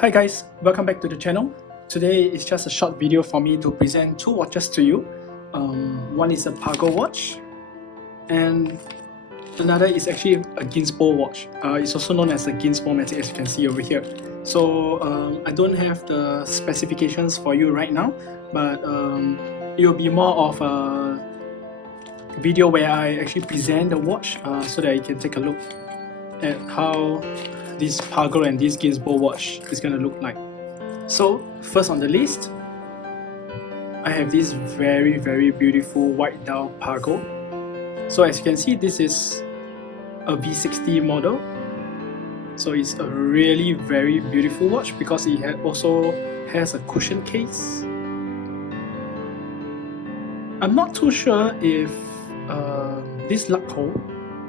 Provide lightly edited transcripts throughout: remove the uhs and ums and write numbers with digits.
Hi guys, welcome back to the channel. Today is just a short video for me to present two watches to you. One is a Pagol watch and another is actually a Ginsbo watch. It's also known as a Ginsbo matic, as you can see over here. So I don't have the specifications for you right now, but it will be more of a video where I actually present the watch so that you can take a look at how this Pagol and this Ginsbo watch is going to look like. So first on the list, I have this very beautiful white dial Pagol. So as you can see, this is a V60 model. So it's a really very beautiful watch because it also has a cushion case. I'm not too sure if this lug hole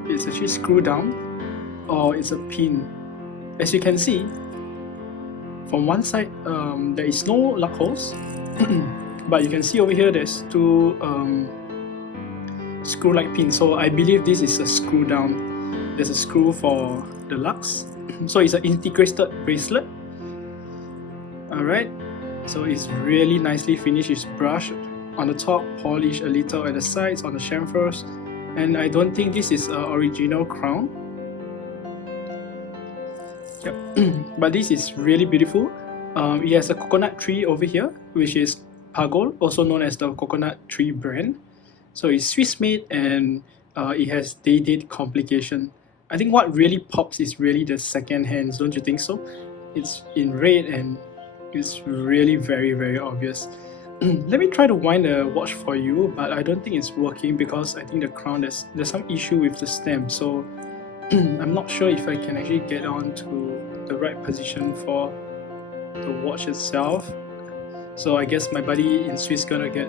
is actually screwed down or it's a pin. As you can see, from one side there is no lug holes, but you can see over here there's two screw-like pins. So I believe this is a screw down. There's a screw for the lugs. So it's an integrated bracelet. Alright, so it's really nicely finished. It's brushed on the top, polished a little at the sides, on the chamfers, and I don't think this is an original crown. Yep. But this is really beautiful. It has a coconut tree over here, which is Pagol, also known as the coconut tree brand. So it's Swiss made and it has day-date complication. I think what really pops is really the second hands, don't you think so? It's in red and it's really very obvious. Let me try to wind the watch for you, but I don't think it's working because I think the crown, there's some issue with the stem. So I'm not sure if I can actually get on to the right position for the watch itself. So I guess my buddy in Swiss gonna get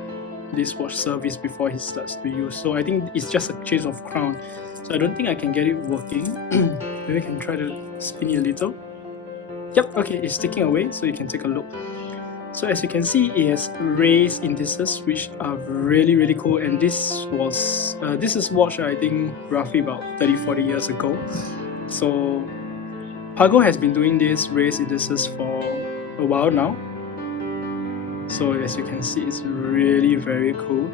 this watch service before he starts to use. So I think it's just a change of crown. So I don't think I can get it working. Maybe I can try to spin it a little. Yep, okay, it's sticking away, so you can take a look. So as you can see, it has raised indices which are really cool, and this is watch I think roughly about 30-40 years ago. So Pagol has been doing this raised indices for a while now. So as you can see, it's really very cool.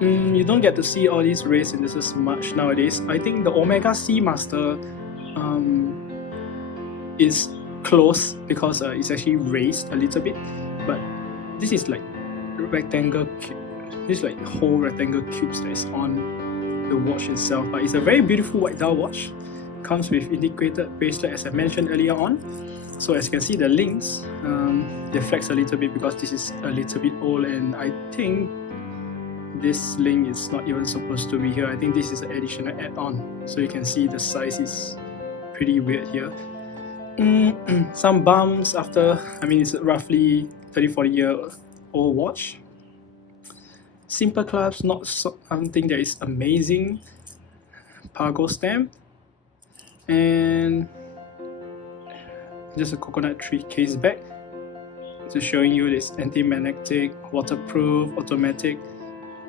You don't get to see all these raised indices much nowadays. I think the Omega Seamaster is close because it's actually raised a little bit, but this is like rectangle cube. This is like whole rectangle cubes that is on the watch itself. But it's a very beautiful white dial watch. Comes with integrated bracelet, as I mentioned earlier on. So as you can see, the links they flex a little bit because this is a little bit old, and I think this link is not even supposed to be here. I think this is an additional add-on. So you can see the size is pretty weird here. Some bumps after, I mean, it's roughly 30-40 year old watch. Simple clasp, not something that is amazing. Pagol stamp, and just a coconut tree case back. Just showing you this anti-magnetic, waterproof, automatic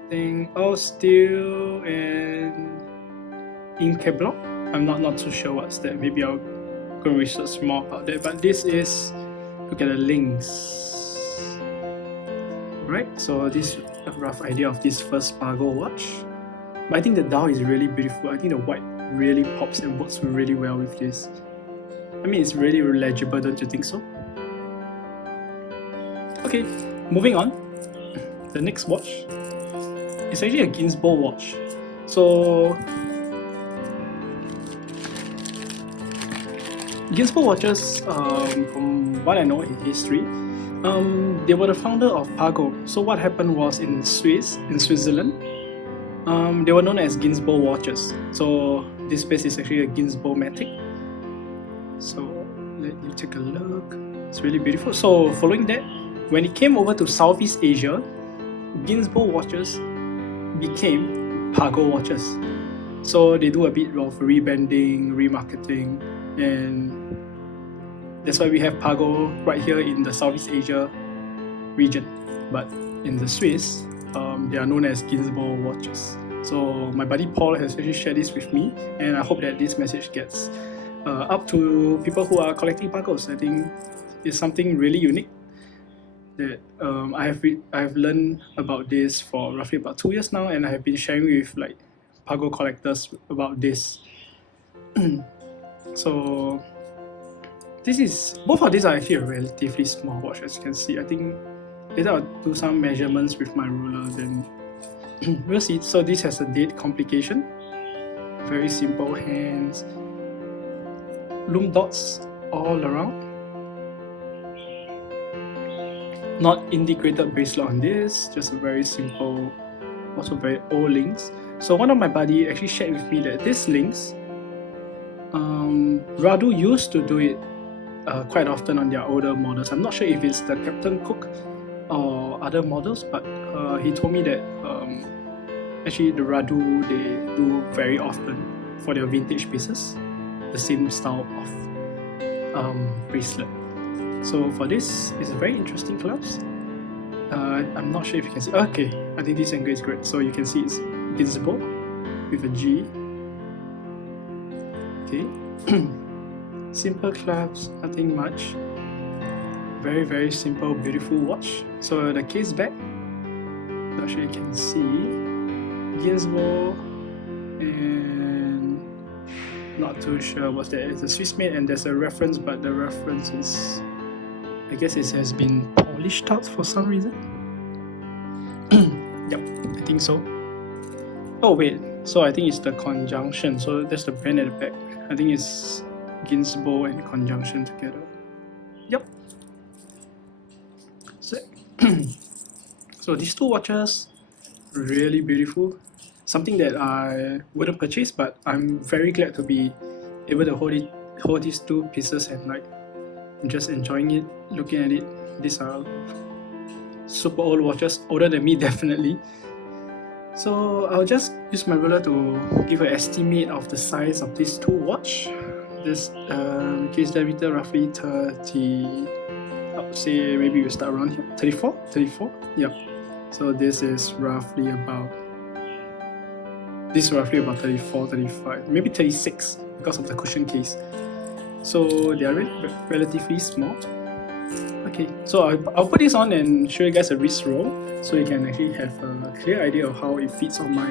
thing, all steel and ink block. I'm not too sure what's that. Maybe I'll go research more about that. But this is, look at the links. Right, so this is a rough idea of this first Pagol watch. But I think the dial is really beautiful. I think the white really pops and works really well with this. I mean, it's really legible, don't you think so? Okay, moving on. The next watch is actually a Ginsbo watch. So Ginsbo watches, from what I know in history, they were the founder of Pagol. So what happened was in Switzerland, they were known as Ginsbo watches. So this piece is actually a Ginsbo matic. So let you take a look. It's really beautiful. So following that, when it came over to Southeast Asia, Ginsbo watches became Pagol watches. So they do a bit of rebranding, remarketing, and that's why we have Pagol right here in the Southeast Asia region. But in the Swiss, they are known as Ginsbo watches. So my buddy Paul has actually shared this with me, and I hope that this message gets up to people who are collecting Pagols. I think is something really unique that I've learned about this for roughly about 2 years now, and I have been sharing with like Pagol collectors about this. So both of these are actually a relatively small watch, as you can see. I think later I'll do some measurements with my ruler, then we'll see. So this has a date complication, very simple hands, lume dots all around, not integrated bracelet on this, just a very simple, also very old links. So one of my buddy actually shared with me that this links, Radu used to do it quite often on their older models. I'm not sure if it's the Captain Cook or other models, but he told me that actually the Radu, they do very often for their vintage pieces the same style of bracelet. So for this, it's a very interesting clasp. I'm not sure if you can see. Okay, I think this angle is great. So you can see it's Ginsbo with a G. Okay. Simple clasp, nothing much. Very, very simple, beautiful watch. So the case back, not sure you can see, Ginsbo, and not too sure what's that. It's a Swiss made, and there's a reference, but the reference is, I guess it has been polished out for some reason. Yep, I think so. Oh wait, so I think it's the conjunction. So that's the brand at the back. I think it's Ginsbo and conjunction together. Yep. So these two watches, really beautiful. Something that I wouldn't purchase, but I'm very glad to be able to hold these two pieces and like just enjoying it, looking at it. These are super old watches, older than me definitely. So I'll just use my ruler to give an estimate of the size of these two watch. This case diameter roughly 30, I would say maybe we start around here, 34, yep. So this is roughly about 34, 35, maybe 36 because of the cushion case. So they are relatively small. Okay, so I'll put this on and show you guys a wrist roll so you can actually have a clear idea of how it fits on my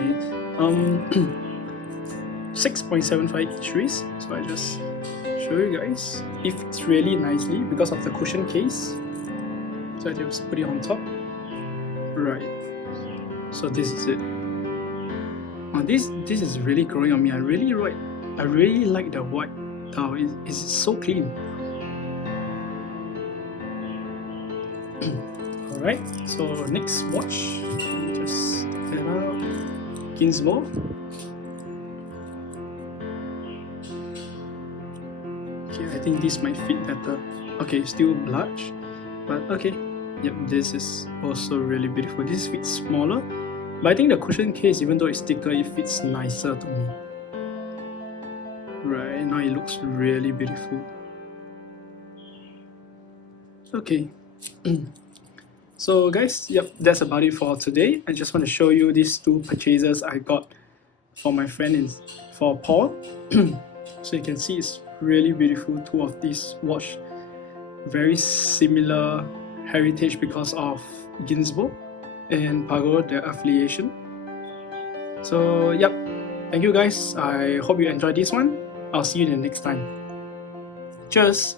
6.75 inch wrist. So I just show you guys. It fits really nicely because of the cushion case. So I just put it on top. Right. So this is it. This is really growing on me. I really like the white dial. It's so clean. Alright, so next watch. Just take that out. Ginsbo. Okay, I think this might fit better. Okay, still large, but okay. Yep, this is also really beautiful. This fits smaller, but I think the cushion case, even though it's thicker, it fits nicer to me. Right, now it looks really beautiful. Okay. So guys, yep, that's about it for today. I just want to show you these two purchases I got for my friend for Paul. So you can see it's really beautiful. Two of these watch, very similar heritage because of Ginsbo and Pagol, their affiliation. So yep, thank you guys. I hope you enjoyed this one. I'll see you in the next time. Cheers!